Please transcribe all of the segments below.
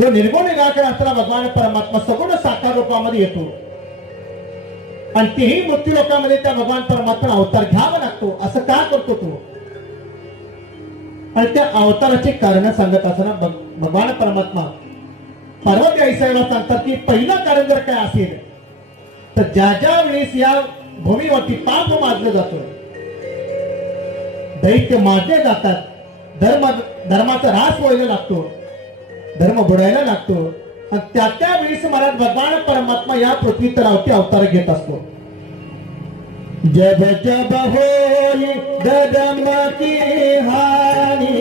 जो निर्गुण निराकार असणारा भगवान परमात्मा सगुण साकार रूपामध्ये येतो आणि तेही मृत्यू लोकांमध्ये त्या भगवान परमात्मा अवतार घ्यावा लागतो. असं का करतो तो? आणि त्या अवताराचे कारण सांगत असताना भगवान परमात्मा पार्वती आईसाहेबांना सांगतात की पहिलं कारण जर काय असेल तर ज्या ज्या वेळेस या भूमीवरती पाप माजलं जातं, दैत्य मारले जातात, धर्माचा ऱ्हास व्हायला लागतो, धर्म बुडायला लागतो, आणि त्या वेळेस मला भगवान परमात्मा या पृथ्वी तलावरती अवतार घेत असतो. जब जब होई धर्म की हानि,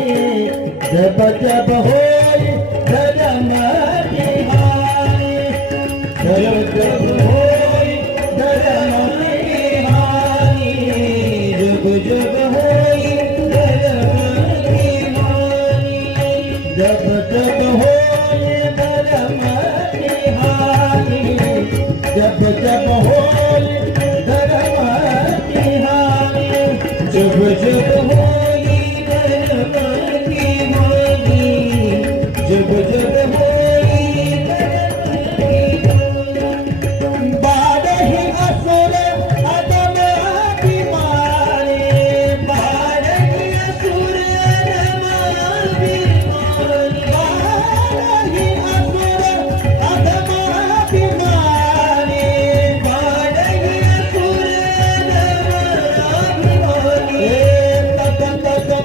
जब जब होई धर्म की हानि, जब जब होई धर्म की हानि, जब जब होई धर्म की हानि, जब जब होई धर्म की हानि, जब जब होई जब जब होई धर्म की हानि, जब जब होई धर्म की हानि, बारही असुर अधम अभिमानी, बारही असुर अधम अभिमानी, बारही असुर अधम अभिमानी, बारही असुर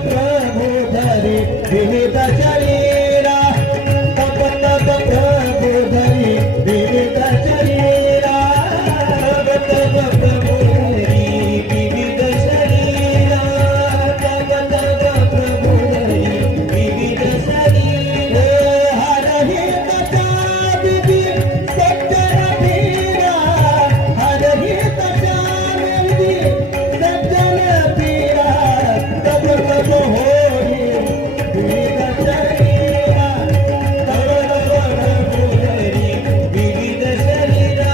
प्रभु धरि विविध शरीरा, तब तब प्रभु धरि विविध शरीरा, तब तब प्रभु धरि विविध शरीरा, तब तब प्रभु धरि विविध शरीरा, हरहि तथा विधि सज्जन धीरा, हरहि तथा विधि सज्जन धीरा, तब तब होई विविध शरीरा, तब तब प्रभु धरि विविध शरीरा,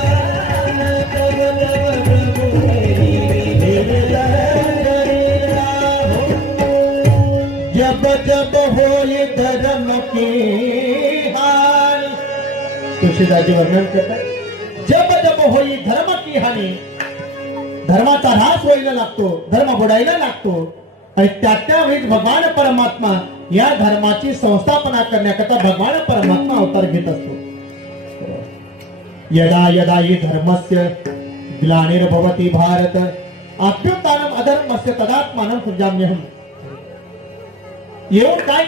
तब तब प्रभु धरि विविध शरीरा. जब जब होई धर्म की हानि, तुळशीदासजी वर्णन करतात, जब जब होई धर्म की हानी, धर्माचा ऱ्हास व्हायला लागतो, धर्म बुडायला लागतो, आणि त्यावेळेस भगवान परमात्मा या धर्माची संस्थापना करण्याकरता भगवान परमात्मा अवतार घेत असतो. यदा यदा हि धर्मस्य ग्लानिर्भवति भारत, अभ्युत्थानम् अधर्मस्य तदात्मानं सृजाम्यहम्. येऊन काय